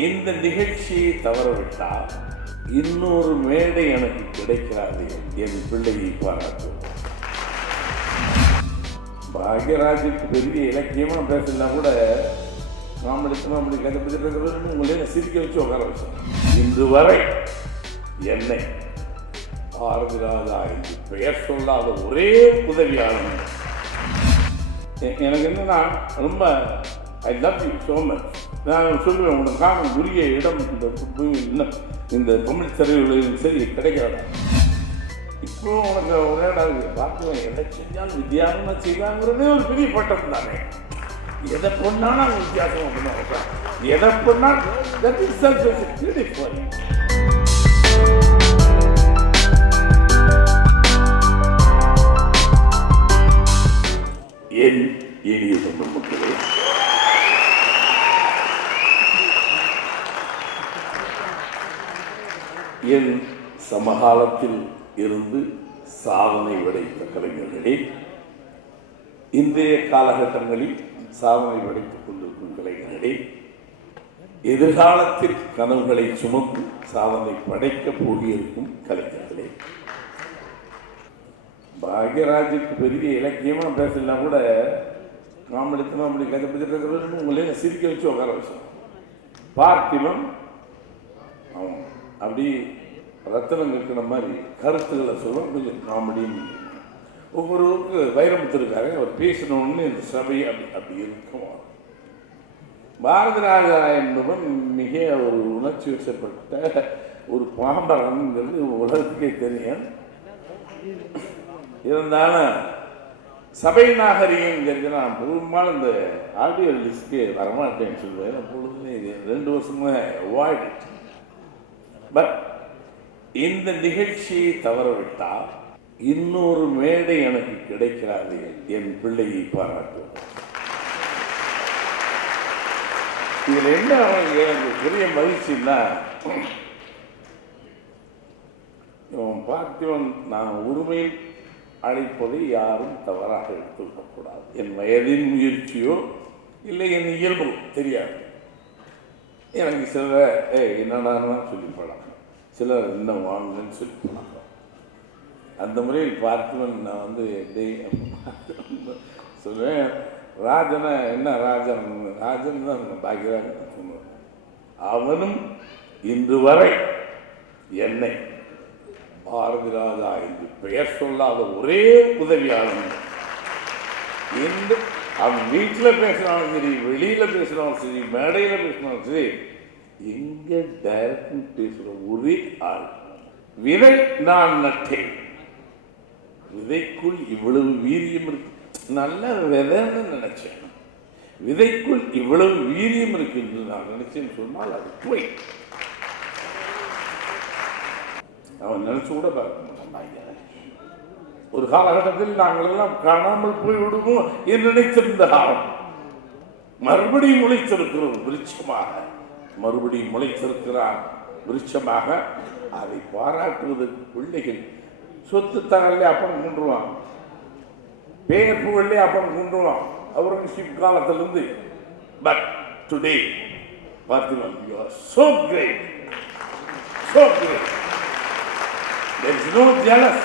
இந்த நிகழ்ச்சியை தவறவிட்டால் இன்னொரு மேடை எனக்கு கிடைக்கிறாது. என் பிள்ளையை பாராட்டுவோம். பாக்யராஜுக்கு பெரிய இலக்கியமா பேசலனா கூட நாமளுக்கு கதை பற்றி உங்களே சிரிக்க வச்சு உட்கார வச்சோம். இன்று வரை என்னை பாரதிராஜா என்று பெயர் சொல்லாத ஒரே உதவியாளர். எனக்கு என்னன்னா ரொம்ப I love you so much. நான் சொல்லுவேன், உனக்கு காணும் உரிய இடம் இந்த தமிழ் திரையுலகிலும் சரி கிடைக்காத. இப்போ உனக்கு ஒரே பார்க்குவேன், எதை செஞ்சாலும் வித்தியாசமாக செய்வாங்கிறதே ஒரு பெரிய பட்டம் தானே. எதை பொண்ணாலும் அவங்க வித்தியாசம் அப்படின்னா எதை பொண்ணாலும் தட் இஸ் பியூட்டிஃபுல். என் இனிய சொந்த மக்களே, என் சமகாலத்தில் இருந்து சாதனை படைத்த கலைஞர்களே, இன்றைய காலகட்டங்களில் சாதனை படைத்துக் கொண்டிருக்கும் கலைஞர்களே, எதிர்காலத்தில் கனவுகளை சுமந்து சாதனை படைக்கப் போகியிருக்கும் கலைஞர்களே, பாக்யராஜுக்கு பெரிய இலக்கியமா பேசலனா கூட நாமளுக்கு கதை பற்றி உங்களே சிரிக்க வச்சு உட்கார வச்சோம். பார்த்திபன் அவன் அப்படி ரத்தனம் இருக்கிற மாதிரி கருத்துக்களை சொல்ல கொஞ்சம் காமெடின்னு ஒவ்வொருவருக்கு வைரமுத்திருக்காரு. அவர் பேசணும்னு இந்த சபை அப்படி இருக்கும். பாரதிராஜா என்பவன் மிக ஒரு உணர்ச்சி வசப்பட்ட ஒரு பாம்பரங்கிறது உலகத்துக்கே தெரியும். இருந்தாலும் சபை நாகரிகங்கிறது நான் பெரும்பாலும் இந்த ஆடியோ லிஸ்ட்கே வரமாட்டேன்னு சொல்லுவேன். பொழுது 2 வருஷமாக அவாய்ட். பட் இந்த நிகழ்ச்சியை தவறவிட்டால் இன்னொரு மேடை எனக்கு கிடைக்கிறாது. என் பிள்ளையை பாராட்டுவோம். இதில் என்ன எனக்கு பெரிய மகிழ்ச்சின்னா, இவன் பார்த்திவன் நான் உரிமையில் அழைப்பதை யாரும் தவறாக எடுத்துக்கக்கூடாது. என் வயதின் முயற்சியோ இல்லை என் இயல்போ தெரியாது. எனக்கு சிலர் என்னன்னா சொல்லி போனாங்க, சிலர் இன்னும் வாங்கன்னு சொல்லி போனாங்க. அந்த முறையில் பார்த்திவன் நான் வந்து சொல்லுவேன், ராஜனை என்ன ராஜன் தான் பாக்யராஜன் சொன்னார். அவனும் இன்று வரை என்னை பாரதிராஜா என்று பெயர் சொல்லாத ஒரே உதவியாளர். அவன் வீட்டில் பேசுனாலும் சரி, வெளியில் பேசுனாலும் சரி, மேடையில் பேசினாலும் சரி, எங்க டைரக்ட் பேசுகிற ஒரே ஆள். விதை நான் நட்டேன், விதைக்குள் இவ்வளவு வீரியம் இருக்கு. நல்ல விதைன்னு நினைச்சேன், விதைக்குள் இவ்வளவு வீரியம் இருக்கு என்று நான் நினைச்சேன்னு சொன்னால் அது போய் அவன் நினைச்சு கூட பார்க்க மாட்டான். ஒரு காலகட்டத்தில் நாங்கள் எல்லாம் காணாமல் போய் விடுவோம் என்று நினைத்திருந்த காலம் மறுபடியும் முளைத்திருக்கிறோம் விருட்சமாக. மறுபடியும் முளைத்திருக்கிறான் விருட்சமாக. அதை பாராட்டுவதற்கு பிள்ளைகள் சொத்து தகவலே அப்பன் கொண்டுருவான், பெயர் புகழே அப்பன் கொண்டுருவான் அவுரங்கசீப் காலத்திலிருந்து. But today Parthiban, you are so great, so great. There is no jealous,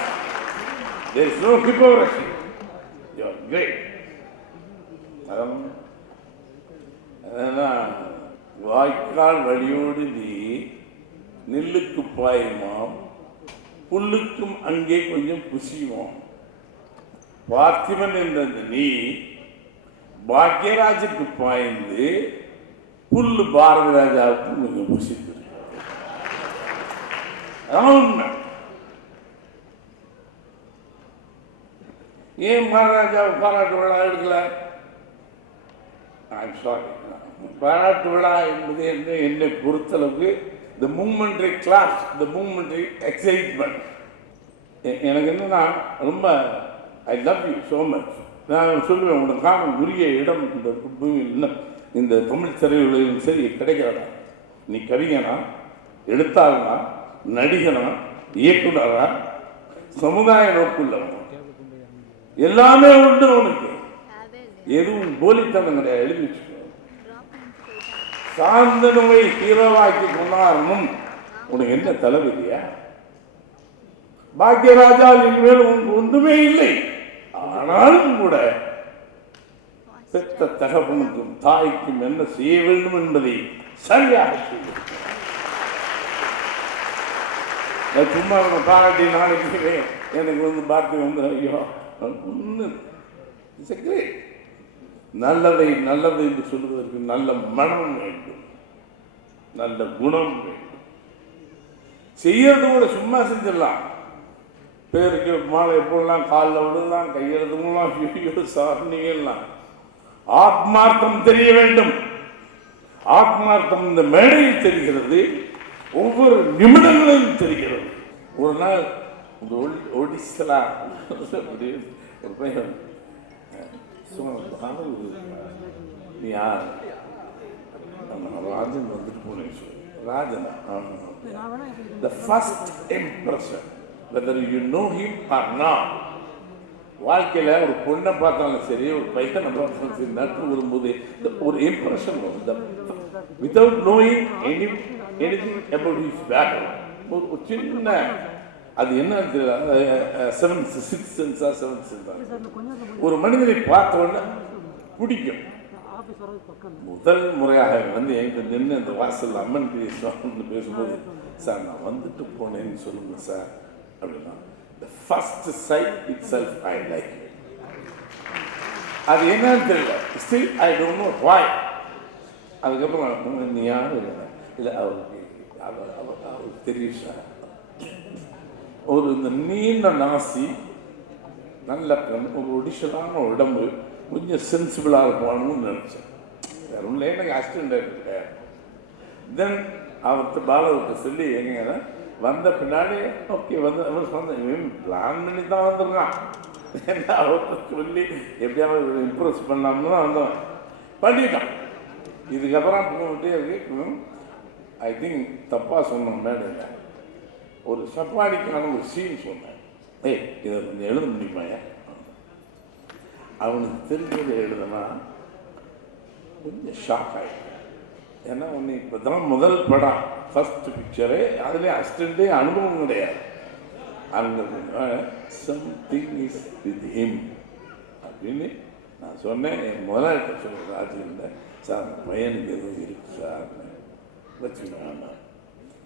there is no hypocrisy. You are great. அதான் வாய்க்கால் வழியோடு நீ நெல்லுக்கு பாயுமாம், புல்லுக்கும் அங்கே கொஞ்சம் புசியுமாம். பார்த்திபன் என்ற நீ பாக்யராஜுக்கு பாய்ந்து புல்லு பாரதிராஜாவுக்கு கொஞ்சம் புசித்து. ஏன் மகாராஜாவை பாராட்டு விழா எடுக்கல? பாராட்டு விழா என்பது என்னை பொறுத்தளவுக்கு the momentary class, the momentary excitement. எனக்கு என்னன்னா ரொம்ப I love you so much. நான் சொல்லுவேன், உனக்கு காணும் உரிய இடம் இந்த தமிழ் திரையுலகிலும் சரி கிடைக்காதா. நீ கவிஞனா, எழுத்தாளனா, நடிகனா, இயக்குனரா, சமுதாய நோக்குள்ளவன், எல்லாமே உண்டு உனக்கு. எதுவும் போலித்தனம் கிடையாது. எழுதி வச்சுக்கோ. சாந்தனுவை ஹீரோவாக்கி கொண்டாடணும். உனக்கு என்ன தலைவிதியா? பாக்யராஜா இனிமேல் ஒன்றுமே இல்லை. ஆனாலும் கூட பெற்ற தகவனுக்கும் தாய்க்கும் என்ன செய்ய வேண்டும் என்பதை சரியாக செய்யும். சும்மா பாராட்டி நாளைக்கு எனக்கு பார்த்து வந்து ஐயோ நல்லதை நல்லது என்று சொல்வதற்கு நல்ல மனம் வேண்டும், நல்ல குணம் வேண்டும். செய்யறது கூட சும்மா செஞ்சிடலாம். பேருக்கு மாலை போடலாம், காலில் விடலாம், கையெழுத்துலாம், வீடியோ சாரணிகள்லாம். ஆத்மார்த்தம் தெரிய வேண்டும். ஆத்மார்த்தம் இந்த மேடையில் தெரிகிறது, ஒவ்வொரு நிமிடங்களிலும் தெரிகிறது. ஒரு நாள் ஒடிசலா ஒரு பையன் நீ யார்? ராஜன் வந்துட்டு போனேன். ராஜனா? The first impression, whether you know him or not. வாழ்க்கையில் ஒரு பொண்ணை பார்த்தாலும் சரி, ஒரு பையனை பார்த்தாலும் சரி, நட்பு வரும்போது ஒரு இம்ப்ரெஷன் வரும். Without knowing anything about his background, ஒரு சின்ன அது என்ன சிக்ஸ் சென்ஸா செவன்த் சென்ஸா ஒரு மனிதனை பார்த்த உடனே பிடிக்கும். முதல் முறையாக வந்து எங்க நின்று அந்த வாசல் அம்மன் கிரீஸ்வரன் பேசும்போது, சார் நான் வந்துட்டு போனேன்னு சொல்லுங்க சார் அப்படின்னா, the first sight itself I like it. அது என்னன்னு தெரியல, still I don't know why. அதுக்கப்புறம் நீ யாரும் இல்லை அவருக்கு தெரியும் சார். ஒரு இந்த நீண்ட நாசி, நல்ல ஒரு ஒடிஷனான உடம்பு, கொஞ்சம் சென்சிபிளாக இருப்பானுன்னு நினச்சேன். வேற ஒன்றும் எனக்கு அசிஸ்டண்ட் இருக்கேன். தென் அவர்கிட்ட பாலவுக்கு சொல்லி எங்க வந்த பின்னாடி ஓகே வந்து பிளான் பண்ணி தான் வந்துருக்கான். என்ன அவர்கிட்ட சொல்லி எப்படியாவது இம்ப்ரெஸ் பண்ணாமனு தான் வந்தோம், பண்ணிட்டான். இதுக்கப்புறம் போகிட்டே இருக்கு. ஐ திங்க் தப்பாக சொன்னோம் மேடம், ஒரு சப்பாடிக்கான ஒரு சீன் சொன்னேன். இதை கொஞ்சம் எழுத முடியுமாயா? அவனுக்கு தெரிஞ்சதை எழுதுனா கொஞ்சம் ஷாக் ஆகிட்டேன். ஏன்னா ஒன்று இப்போ தான் முதல் படம், ஃபர்ஸ்ட் பிக்சரு, அதுலேயே அசிஸ்டண்ட்டே அனுபவம் கிடையாது. அங்கே சம்திங் இஸ் வித் ஹிம் அப்படின்னு நான் சொன்னேன். என் முதலாளிட்ட சொல்கிறேன், ராஜில் சார் அந்த பையனுக்கு எதுவும் இருக்கு சார் வச்சுக்கோங்க.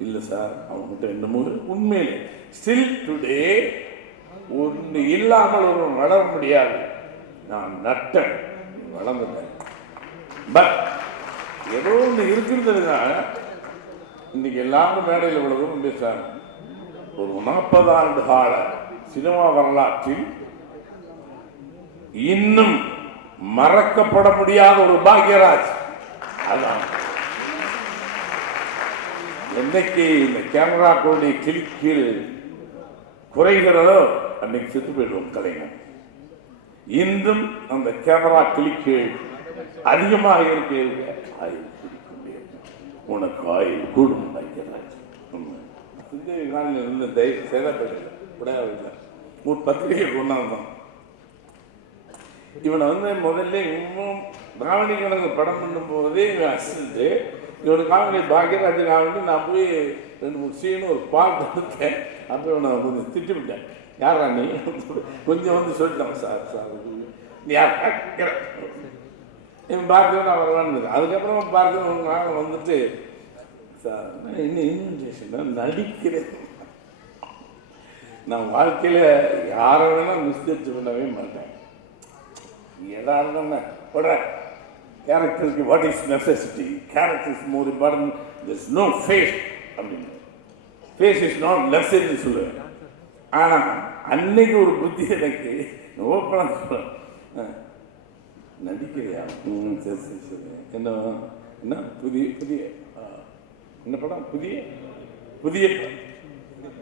இல்லை சார் அவங்ககிட்ட என்னமோ உண்மையிலே ஸ்டில் டுடே ஒன்று இல்லாமல் ஒருவன் வளர முடியாது. நான் நட்டேன், வளர்ந்துட்டேன். பட் ஏதோ ஒன்று இருக்கிறதுனால இன்னைக்கு எல்லாரும் மேடையில் இவ்வளவு தூரம் பேசுறாங்க. ஒரு 40 ஆண்டு கால சினிமா வரலாற்றில் இன்னும் மறக்கப்பட முடியாத ஒரு பாக்யராஜ். அதான் என்னைக்கு இந்த கேமரா கோடி கிளிக்கீழ் குறைகிறதோ அன்னைக்கு செத்து போயிடுவோம் கலைஞர். இன்றும் அந்த கேமரா கிளிக்கீழ் அதிகமாக இருக்கிறது. ஆயில் உனக்கு ஆயில் கூடும் பாக்யராஜ். இருந்து தயவு சேதப்பட்டு ஒரு பத்திரிகை கொண்டாந்தோம். இவனை வந்து முதல்ல இன்னும் ராவணி கணக்கு படம் பண்ணும்போதே இவன் அசிஸ்டன்ட்டு. இவனுக்கு காவலி பாக்யராஜ் காவலி நான் போய் 2-3 சீனு ஒரு பாட்டு எடுத்தேன். அப்போ இவனை கொஞ்சம் திட்டிவிட்டேன். யாரா நீ கொஞ்சம் வந்து சொல்லிட்டான், சார் சார் நீ யார் இவன் பார்த்து நான் வரலான்னு. அதுக்கப்புறம் பார்த்து நாங்கள் வந்துட்டு சார் நான் இன்னும் இன்விடேஷன் நடிக்கிறேன். நான் வாழ்க்கையில் யாரை வேணால் மிஸ்டேக் பண்ணவே மாட்டேன். ஏதாவது போடுற கேரக்டருக்கு what is necessity, character is more important, there is no face அப்படின்னு. ஃபேஸ் இஸ் நாட் நெசசரி சொல்லுவேன். ஆனால் அன்னைக்கு ஒரு புத்தி எனக்கு ஓப்பனாக சொல்லுவேன், நடிக்கிறியா? சரி சரி சரி. என்ன என்ன புதிய புதிய என்ன படம்? புதிய புதிய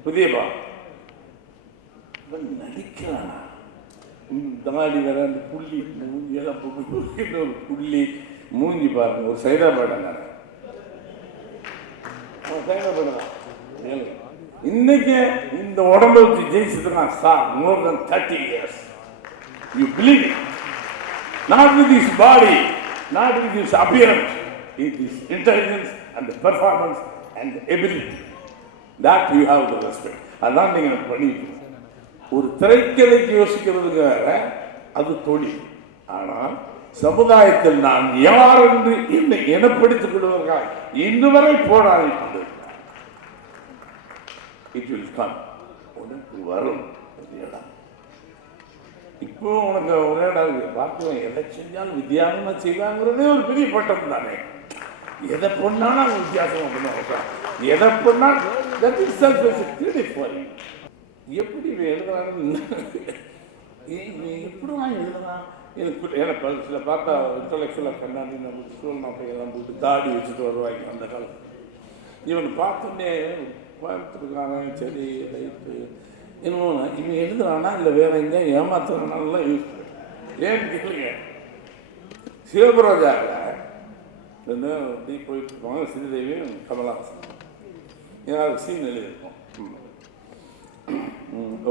புதியப்பா நடிக்கிறானா? தாடி வேற, அந்த புள்ளி மூஞ்சியெல்லாம் ஒரு புள்ளி மூஞ்சி பாருங்க. ஒரு சைதாபாடாங்க, சைதாபாடு தான். இன்னைக்கு இந்த உடம்பை வச்சு ஜெயிச்சதுதான் sir more than 30 years. You believe it? Not with his body, not with his appearance. it is intelligence and the performance and the ability that you have to respect. அதான் நீங்கள் பண்ணிட்டு ஒரு திரைக்கதைக்கு யோசிக்கிறதுக்கு வேற, அது தொழில். ஆனால் சமுதாயத்தில் நான் யார் என்று என்னை எனப்படுத்திக் கொள்வதற்காக இன்று வரை போராடி கொண்டிருக்கிறார். இட் வில் கம், உனக்கு வரும். இப்போ உனக்கு ஒரே பார்க்கலாம், எதை செஞ்சாலும் வித்தியாசமா செய்வாங்கிறதே ஒரு பெரிய பட்டம் தானே. எதை பண்ணாலும் வித்தியாசம் அப்படின்னு எதை பண்ணாலும் எப்படி எழுதுறாங்க, எப்படிலாம் எழுதுறான். எனக்கு சில பார்த்தா இன்டலெக்சுவலாக கண்ணாடி நம்ம ஸ்கூல் நாட்டையெல்லாம் போட்டு தாடி வச்சுட்டு வருவாங்க அந்த காலத்தில். இவனை பார்த்தோன்னே பார்த்துருக்காங்க, சரி ரைட்டு. இன்னொன்று இவன் எழுதுறானா இல்லை வேற எங்கேயும் ஏமாத்துறதுனால யூஸ் ஏன்னு கேளுங்க. சிவபுராஜாவில் அப்படி போயிட்டு இருப்பாங்க, ஸ்ரீதேவியும் கமலஹாசன் ஏதாவது சீன் எழுதியிருக்கோம்.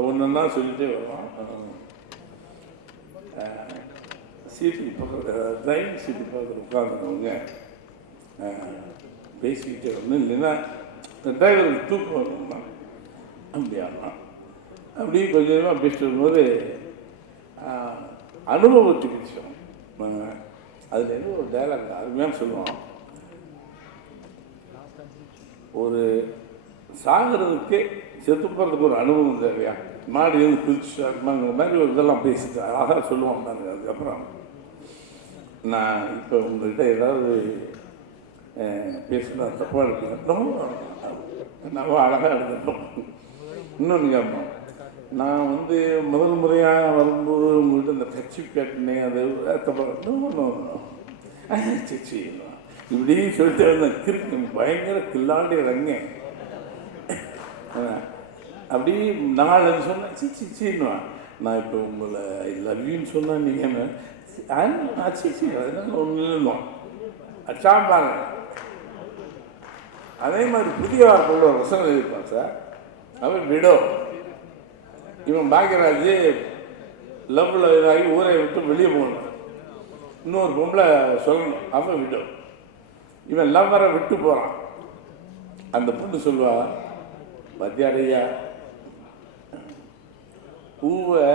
ஒன்று தான் சொல்லிட்டே வருவான். சீட்டுக்கு பக்கத்தில் டிரைவிங் சீட்டு பக்கத்தில் உட்காந்துருக்கவங்க பேசிக்கிட்டே ஒன்றும் இல்லைன்னா டிரைவருக்கு தூக்கம் வரணும்னா அப்படியானா அப்படி கொஞ்சம் கொஞ்சமாக பேசிட்டு வரும்போது அனுபவத்துக்கு விஷயம் அதில் என்ன ஒரு டைலாக் அருமையாக சொல்லுவான். ஒரு சாகிறதுக்கு செத்து போகிறதுக்கு ஒரு அனுபவம் தேவையா, மாடி வந்து குதிச்சுங்கிற மாதிரி ஒரு இதெல்லாம் பேசிட்டு அழகாக சொல்லுவான் பாருங்க. அதுக்கப்புறம் நான் இப்போ உங்கள்கிட்ட ஏதாவது பேசினா தப்பாக இருக்கணும், நம்ம அழகாக எடுத்துட்டோம். இன்னொன்று கேட்போம், நான் வந்து முதல் முறையாக வரும்போது உங்கள்கிட்ட இந்த கட்சி கேட்டினேன், அது தப்பாக சச்சி இப்படி சொல்லிட்டு இருந்தேன். கிறுக்கு பயங்கர கில்லாண்டி இறங்க அப்படி நான் சொன்னேன். சிச்சின்னுவேன். நான் இப்போ உங்களை ஐ லவ் யூன்னு சொன்னேன், நீங்கள் சிச்சி அதனால ஒன்று இல்லைன்னோம் அச்சாம்பாங்க. அதே மாதிரி புதிய வார்த்தையோட ரசனை எழுதியிருப்பான் சார். அவன் விடோ, இவன் பாக்யராஜ் லவ்வில் இதாகி ஊரை விட்டு வெளியே போகணும், இன்னொரு பொம்பளை சொல்லணும், அவன் விடோ. இவன் லவ்வரை விட்டு போகிறான். அந்த பொண்ணு சொல்லுவா, பத்தியாரையா பூவை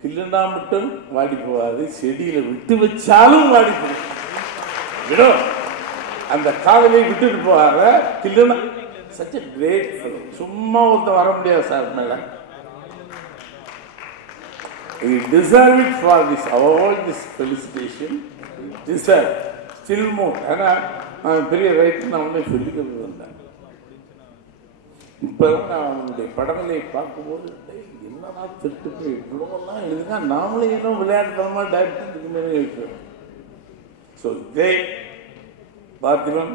கிள்ளுனா மட்டும் வாடி போகாது, செடியில் விட்டு வச்சாலும் வாடி போகும். விடோ அந்த காதலை விட்டுட்டு போகாத, கிள்ளுனா சச் எ கிரேட். சும்மா ஒருத்தர் வர முடியாது சார் மேலே. We deserve it for this, all this felicitation. We deserve still more. ஆனால் நான் பெரிய ரைட்டு நான் ஒன்றே சொல்லிக்கிறது வந்தேன். இப்போ நான் அவனுடைய படங்களை பார்க்கும்போது என்னன்னா திட்டுக்கு இவ்வளோலாம் எழுதுனா நாமளே என்ன விளையாட்டுத்தனமாக டைரக்டருக்கு மேலே இருக்கிறோம். ஸோ இதே பார்த்திபன்,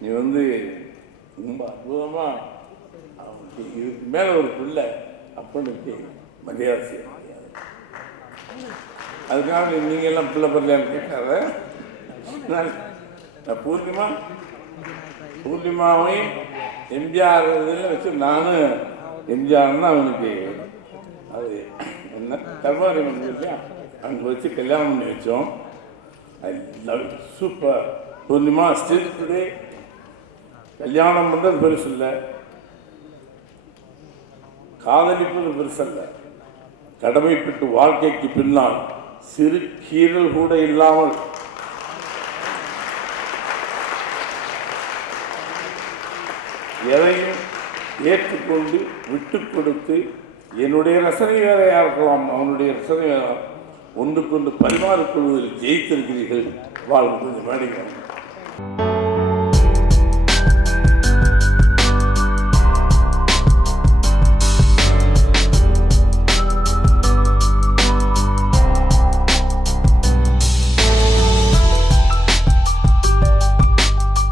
நீ வந்து ரொம்ப அற்புதமாக அவனுக்கு இதுக்கு மேலே ஒரு பிள்ளை அப்பனுக்கு மரியாதை செய்ய முடியாது. அதுக்காக நீங்கள் எல்லாம் பிள்ளை பிள்ளையான்னு கேட்காத. நான் பூர்ணிமாவையும் எம்ஜிஆர் இதில் வச்சு நானும் எம்ஜிஆர்னா அவனுக்கு அது என்ன கர்மாரி வந்து அங்கே வச்சு கல்யாணம் பண்ணி வச்சோம். I love super. Purnima still today கல்யாணம் பண்ணுறது பெருசு இல்லை, காதலிப்பது பெருசல்ல, கடமைப்பட்டு வாழ்க்கைக்கு பின்னால் சிறு கீறல் கூட இல்லாமல் எதையும் ஏற்றுக்கொண்டு விட்டு கொடுத்து, என்னுடைய ரசனை வேறையாக இருக்கலாம், அவனுடைய ரசனை வேற, ஒன்றுக்கொண்டு பரிமாறிக்கொள்வதில் ஜெயித்திருக்கிறீர்கள். வாழ்வு மேடைகள்.